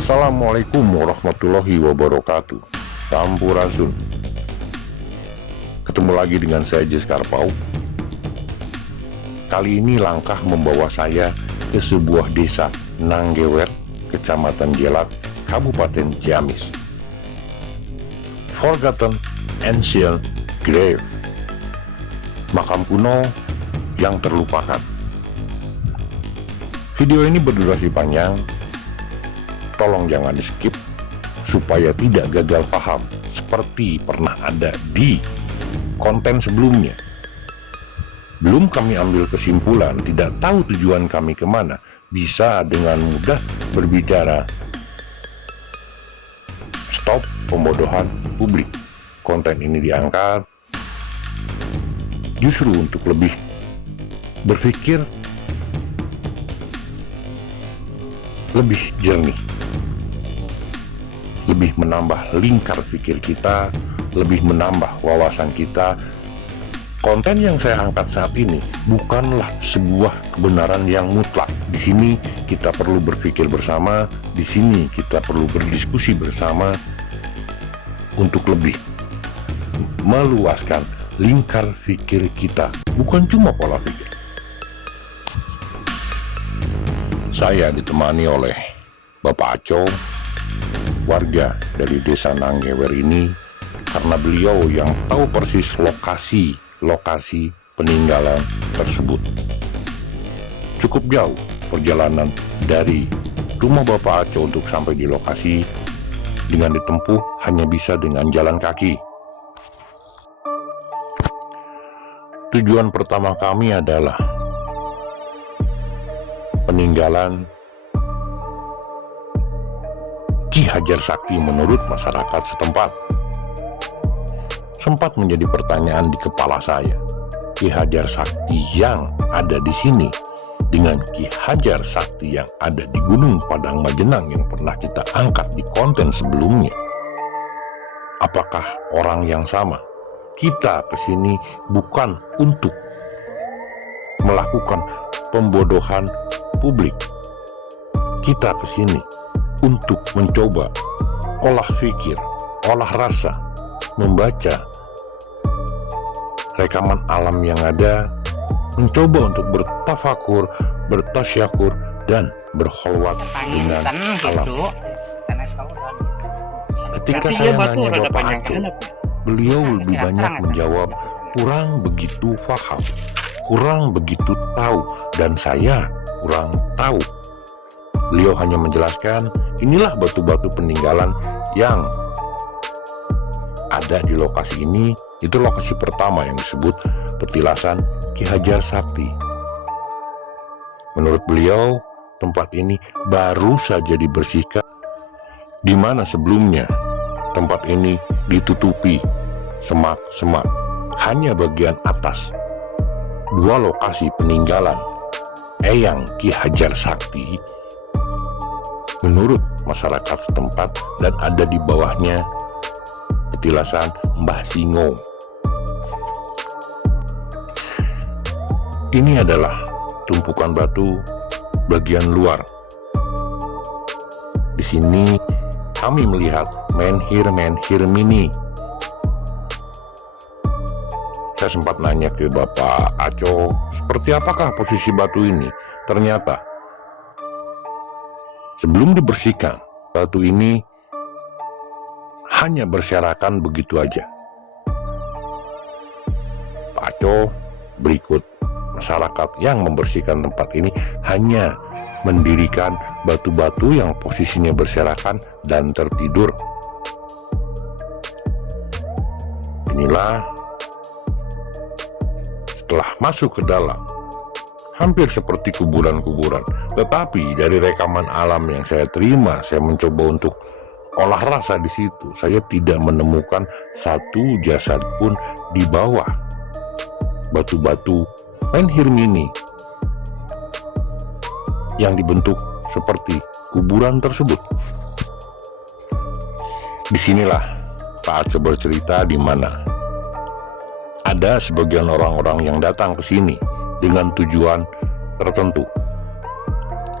Assalamualaikum warahmatullahi wabarakatuh. Sampurasun. Ketemu lagi dengan saya Jess Karpau. Kali ini langkah membawa saya ke sebuah desa Nanggewer, Kecamatan Jelat, Kabupaten Ciamis. Forgotten Ancient Grave, makam kuno yang terlupakan. Video ini berdurasi panjang, tolong jangan di skip supaya tidak gagal paham seperti pernah ada di konten sebelumnya. Belum kami ambil kesimpulan, tidak tahu tujuan kami kemana, bisa dengan mudah berbicara. Stop pembodohan publik. Konten ini diangkat justru untuk lebih berpikir, lebih jernih, lebih menambah lingkar pikir kita, lebih menambah wawasan kita. Konten yang saya angkat saat ini bukanlah sebuah kebenaran yang mutlak. Di sini kita perlu berpikir bersama, di sini kita perlu berdiskusi bersama untuk lebih meluaskan lingkar pikir kita, bukan cuma pola pikir. Saya ditemani oleh Bapak Aco, warga dari desa Nanggewer ini, karena beliau yang tahu persis lokasi peninggalan tersebut. Cukup jauh perjalanan dari rumah Bapak Aco untuk sampai di lokasi, dengan ditempuh hanya bisa dengan jalan kaki. Tujuan pertama kami adalah peninggalan Ki Hajar Sakti menurut masyarakat setempat. Sempat menjadi pertanyaan di kepala saya, Ki Hajar Sakti yang ada di sini dengan Ki Hajar Sakti yang ada di Gunung Padang Majenang yang pernah kita angkat di konten sebelumnya, apakah orang yang sama? Kita kesini bukan untuk melakukan pembodohan publik. Kita kesini untuk mencoba olah pikir, olah rasa, membaca rekaman alam yang ada, mencoba untuk bertafakur, bertasyakur, dan berkholwat dengan alam. Ketika saya nanya Bapak Aco, beliau lebih banyak menjawab kurang begitu paham, kurang begitu tahu, dan saya kurang tahu. Beliau hanya menjelaskan, inilah batu-batu peninggalan yang ada di lokasi ini. Itu lokasi pertama yang disebut petilasan Ki Hajar Sakti. Menurut beliau, tempat ini baru saja dibersihkan, di mana sebelumnya tempat ini ditutupi semak-semak, hanya bagian atas. Dua lokasi peninggalan Eyang Ki Hajar Sakti menurut masyarakat setempat, dan ada di bawahnya petilasan Mbah Singo. Ini adalah tumpukan batu bagian luar. Di sini kami melihat menhir mini. Saya sempat nanya ke Bapak Aco, seperti apakah posisi batu ini? Ternyata sebelum dibersihkan, batu ini hanya berserakan begitu aja. Pak Aco berikut masyarakat yang membersihkan tempat ini hanya mendirikan batu-batu yang posisinya berserakan dan tertidur. Inilah setelah masuk ke dalam, hampir seperti kuburan-kuburan. Tetapi dari rekaman alam yang saya terima, saya mencoba untuk olah rasa di situ. Saya tidak menemukan satu jasad pun di bawah batu-batu menhir mini yang dibentuk seperti kuburan tersebut. Disinilah Pak Aco bercerita di mana ada sebagian orang-orang yang datang ke sini dengan tujuan tertentu,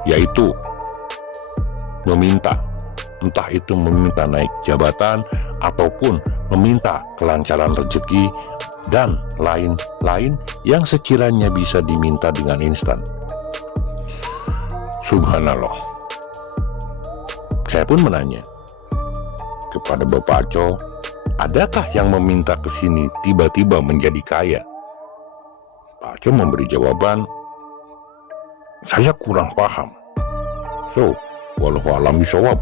yaitu meminta entah itu meminta naik jabatan ataupun meminta kelancaran rezeki dan lain-lain yang sekiranya bisa diminta dengan instan. Subhanallah. Saya pun menanya kepada Bapak Aco, adakah yang meminta ke sini tiba-tiba menjadi kaya? Pak Aco memberi jawaban, saya kurang paham. So, wallahu a'lam bishawab.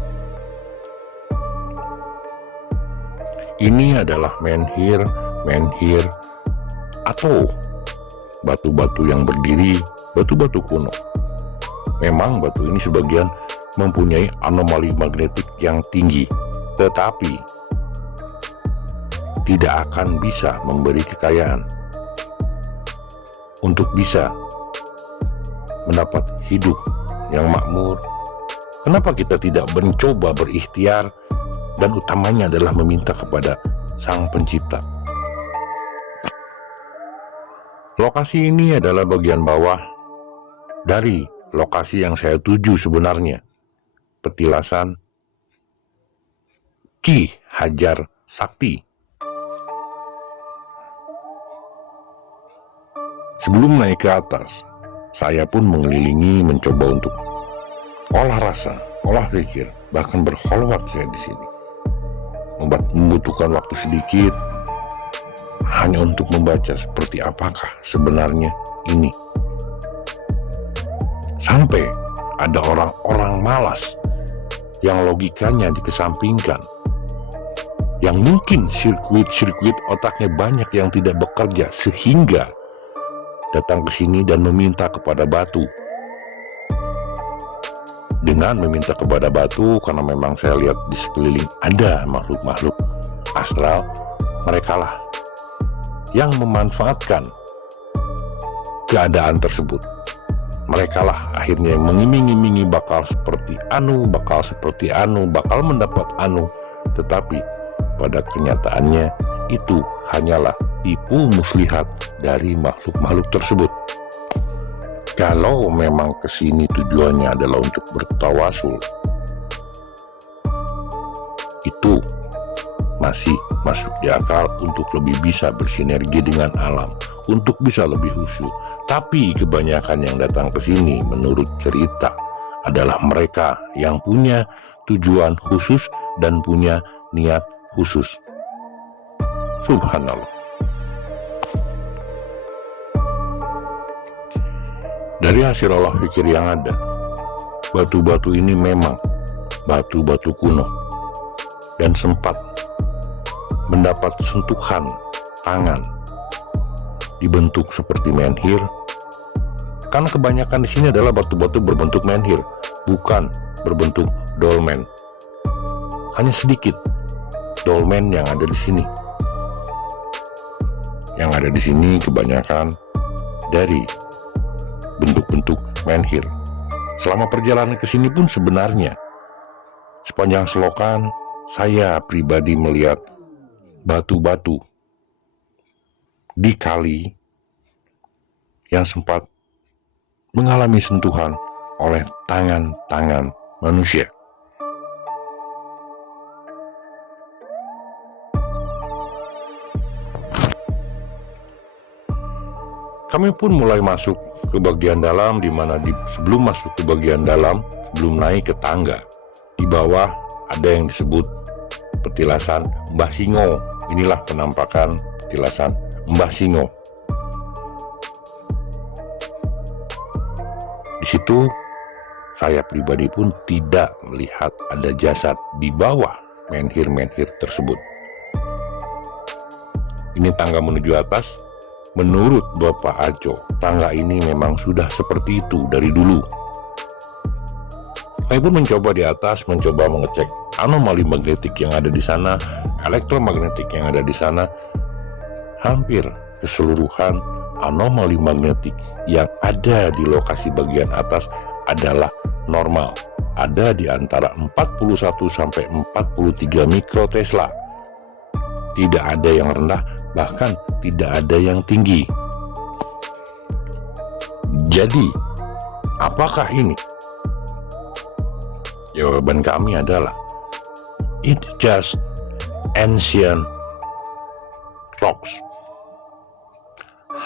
Ini adalah menhir atau batu-batu yang berdiri, batu-batu kuno. Memang batu ini sebagian mempunyai anomali magnetik yang tinggi, tetapi tidak akan bisa memberi kekayaan. Untuk bisa mendapat hidup yang makmur, kenapa kita tidak mencoba berikhtiar dan utamanya adalah meminta kepada Sang Pencipta? Lokasi ini adalah bagian bawah dari lokasi yang saya tuju sebenarnya, petilasan Ki Hajar Sakti. Sebelum naik ke atas, saya pun mengelilingi mencoba untuk olah rasa, olah pikir, bahkan berkholwat saya di sini. Membutuhkan waktu sedikit hanya untuk membaca seperti apakah sebenarnya ini. Sampai ada orang-orang malas yang logikanya dikesampingkan, yang mungkin sirkuit otaknya banyak yang tidak bekerja, sehingga datang ke sini dan meminta kepada batu. Dengan meminta kepada batu, karena memang saya lihat di sekeliling ada makhluk-makhluk astral, merekalah yang memanfaatkan keadaan tersebut. Merekalah akhirnya yang mengiming-imingi bakal seperti anu, bakal mendapat anu, tetapi pada kenyataannya itu hanyalah tipu muslihat dari makhluk-makhluk tersebut. Kalau memang kesini tujuannya adalah untuk bertawasul, itu masih masuk di akal untuk lebih bisa bersinergi dengan alam, untuk bisa lebih khusyuk. Tapi kebanyakan yang datang ke sini menurut cerita adalah mereka yang punya tujuan khusus dan punya niat khusus. Subhanallah. Dari hasil olah pikir yang ada, batu-batu ini memang batu-batu kuno dan sempat mendapat sentuhan tangan dibentuk seperti menhir. Karena kebanyakan di sini adalah batu-batu berbentuk menhir, bukan berbentuk dolmen. Hanya sedikit dolmen yang ada di sini. Yang ada di sini kebanyakan dari bentuk-bentuk menhir. Selama perjalanan ke sini pun sebenarnya sepanjang selokan saya pribadi melihat batu-batu di kali yang sempat mengalami sentuhan oleh tangan-tangan manusia. Kami pun mulai masuk ke bagian dalam, di mana sebelum masuk ke bagian dalam, sebelum naik ke tangga, di bawah ada yang disebut petilasan Mbah Singo. Inilah penampakan petilasan Mbah Singo. Di situ saya pribadi pun tidak melihat ada jasad di bawah menhir-menhir tersebut. Ini tangga menuju atas. Menurut Bapak Aco, tangga ini memang sudah seperti itu dari dulu. Saya pun mencoba di atas, mencoba mengecek anomali magnetik yang ada di sana, elektromagnetik yang ada di sana. Hampir keseluruhan anomali magnetik yang ada di lokasi bagian atas adalah normal. Ada di antara 41 sampai 43 mikrotesla. Tidak ada yang rendah, bahkan tidak ada yang tinggi. Jadi, apakah ini? Jawaban kami adalah It's just ancient rocks.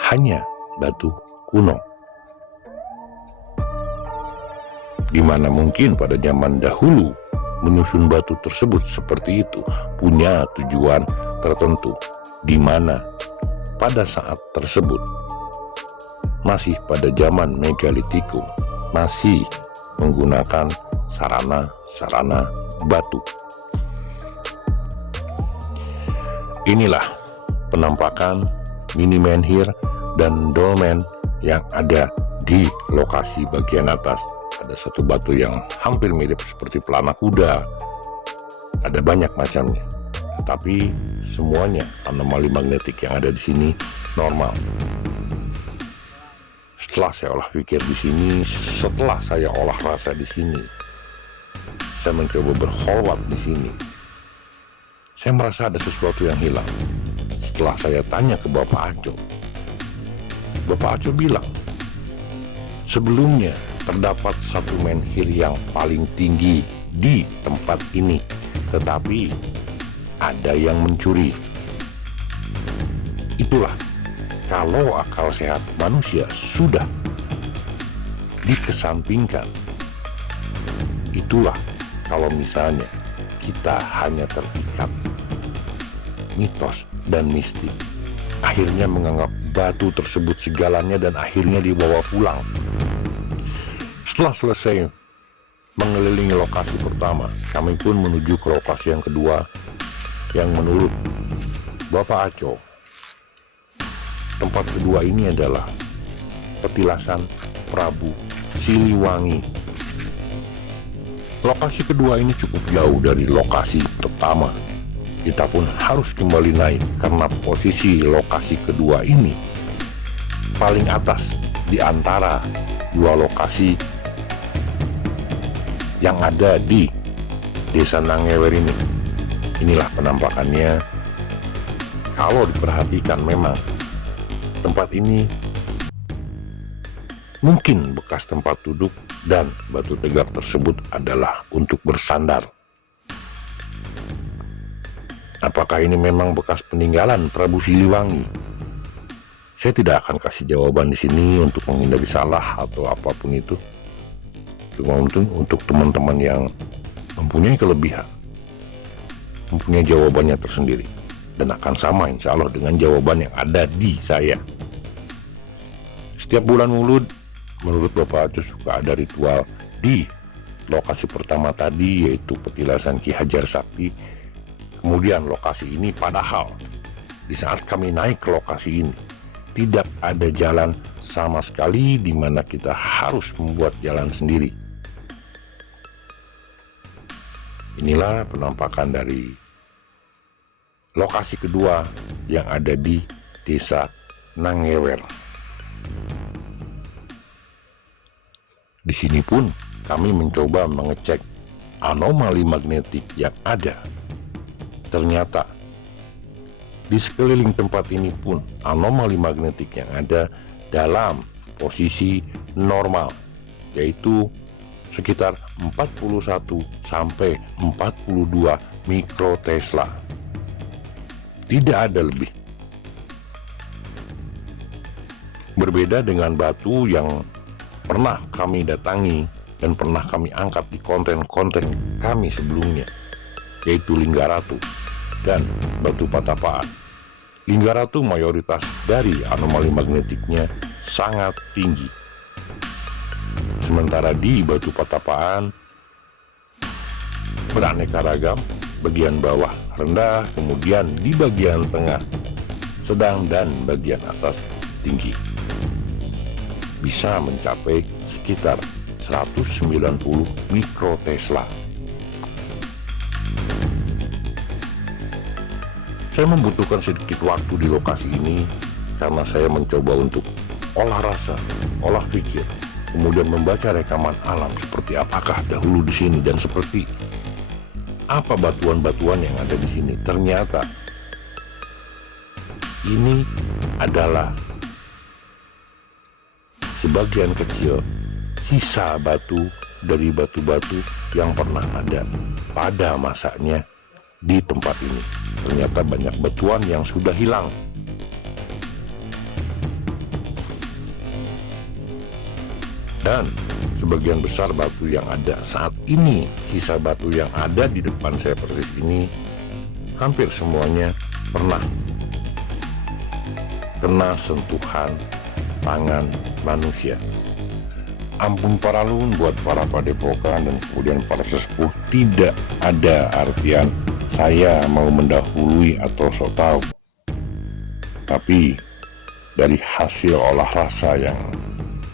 Hanya batu kuno. Gimana mungkin pada zaman dahulu menyusun batu tersebut seperti itu punya tujuan tertentu, di mana pada saat tersebut masih pada zaman megalitikum, masih menggunakan sarana batu. Inilah penampakan mini menhir dan dolmen yang ada di lokasi bagian atas. Ada satu batu yang hampir mirip seperti pelana kuda. Ada banyak macamnya, tapi semuanya anomali magnetik yang ada di sini normal. Setelah saya olah pikir di sini, setelah saya olah rasa di sini, saya mencoba berholwat di sini. Saya merasa ada sesuatu yang hilang. Setelah saya tanya ke Bapak Aco bilang, sebelumnya terdapat satu menhir yang paling tinggi di tempat ini, tetapi ada yang mencuri. Itulah kalau akal sehat manusia sudah dikesampingkan. Itulah kalau misalnya kita hanya terikat mitos dan mistik, akhirnya menganggap batu tersebut segalanya dan akhirnya dibawa pulang. Setelah selesai mengelilingi lokasi pertama, kami pun menuju ke lokasi yang kedua, yang menurut Bapak Aco, tempat kedua ini adalah petilasan Prabu Siliwangi. Lokasi kedua ini cukup jauh dari lokasi pertama. Kita pun harus kembali naik karena posisi lokasi kedua ini paling atas di antara dua lokasi yang ada di Desa Nangewer ini. Inilah penampakannya. Kalau diperhatikan, memang tempat ini mungkin bekas tempat duduk dan batu tegar tersebut adalah untuk bersandar. Apakah ini memang bekas peninggalan Prabu Siliwangi? Saya tidak akan kasih jawaban di sini untuk menghindari salah atau apapun itu. Cuma untuk teman-teman yang mempunyai kelebihan, mempunyai jawabannya tersendiri, dan akan sama insya Allah dengan jawaban yang ada di saya. Setiap bulan Maulud, menurut Bapak Aco suka ada ritual di lokasi pertama tadi, yaitu petilasan Ki Hajar Sakti. Kemudian lokasi ini, padahal di saat kami naik ke lokasi ini tidak ada jalan sama sekali, di mana kita harus membuat jalan sendiri. Inilah penampakan dari lokasi kedua yang ada di Desa Nangewer. Di sini pun kami mencoba mengecek anomali magnetik yang ada. Ternyata di sekeliling tempat ini pun anomali magnetik yang ada dalam posisi normal, yaitu sekitar 41 sampai 42 mikrotesla. Tidak ada lebih. Berbeda dengan batu yang pernah kami datangi dan pernah kami angkat di konten-konten kami sebelumnya, yaitu Linggaratu dan batu Patapaan. Linggaratu mayoritas dari anomali magnetiknya sangat tinggi. Sementara di batu Patapaan beraneka ragam, bagian bawah rendah, kemudian di bagian tengah sedang, dan bagian atas tinggi. Bisa mencapai sekitar 190 mikrotesla. Saya membutuhkan sedikit waktu di lokasi ini karena saya mencoba untuk olah rasa, olah pikir, kemudian membaca rekaman alam seperti apakah dahulu di sini dan seperti apa batuan-batuan yang ada di sini. Ternyata ini adalah sebagian kecil sisa batu dari batu-batu yang pernah ada pada masanya di tempat ini. Ternyata banyak batuan yang sudah hilang. Dan sebagian besar batu yang ada saat ini, sisa batu yang ada di depan saya persis ini, hampir semuanya pernah kena sentuhan tangan manusia. Ampun paralun buat para padepokan dan kemudian para sesepuh, tidak ada artian saya mau mendahului atau sok tahu. Tapi dari hasil olah rasa yang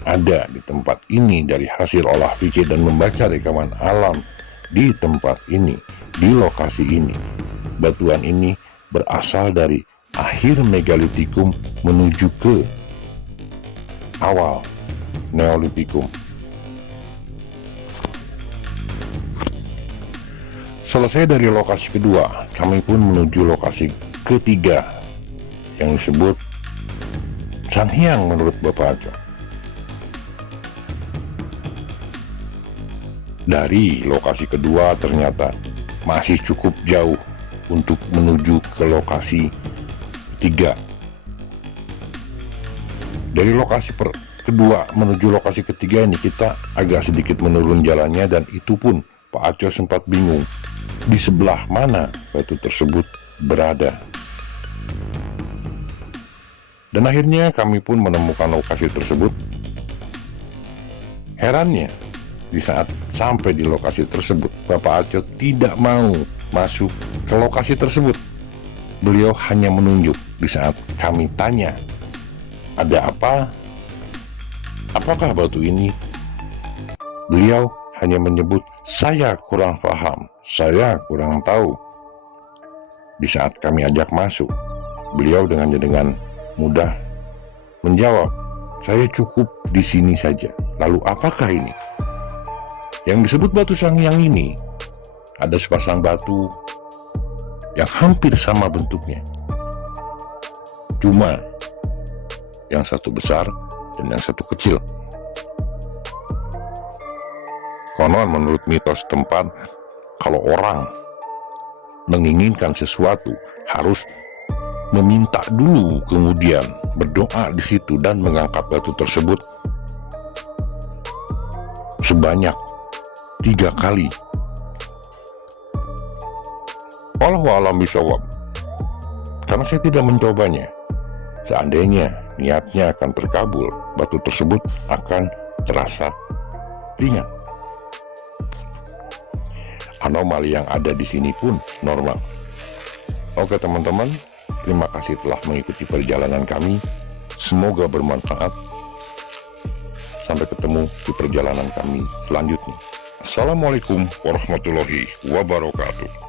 ada di tempat ini, dari hasil olah pikir dan membaca rekaman alam di tempat ini, di lokasi ini, batuan ini berasal dari akhir megalitikum menuju ke awal neolitikum. Selesai dari lokasi kedua, kami pun menuju lokasi ketiga yang disebut Sanhyang menurut Bapak Aco. Dari lokasi kedua ternyata masih cukup jauh untuk menuju ke lokasi ketiga. Dari lokasi kedua menuju lokasi ketiga ini kita agak sedikit menurun jalannya, dan itu pun Pak Aco sempat bingung di sebelah mana batu tersebut berada. Dan akhirnya kami pun menemukan lokasi tersebut. Herannya, di saat sampai di lokasi tersebut, Bapak Aco tidak mau masuk ke lokasi tersebut. Beliau hanya menunjuk. Di saat kami tanya, ada apa? Apakah batu ini? Beliau hanya menyebut, saya kurang paham, saya kurang tahu. Di saat kami ajak masuk, beliau dengan mudah menjawab, saya cukup di sini saja. Lalu apakah ini? Yang disebut batu Sanhyang ini, ada sepasang batu yang hampir sama bentuknya. Cuma yang satu besar dan yang satu kecil. Konon menurut mitos tempat, kalau orang menginginkan sesuatu harus meminta dulu, kemudian berdoa di situ dan mengangkat batu tersebut sebanyak 3 kali. Wallahu a'lam bishawab. Karena saya tidak mencobanya, seandainya niatnya akan terkabul, batu tersebut akan terasa ringan. Anomali yang ada di sini pun normal. Oke teman-teman, terima kasih telah mengikuti perjalanan kami. Semoga bermanfaat. Sampai ketemu di perjalanan kami selanjutnya. Assalamualaikum warahmatullahi wabarakatuh.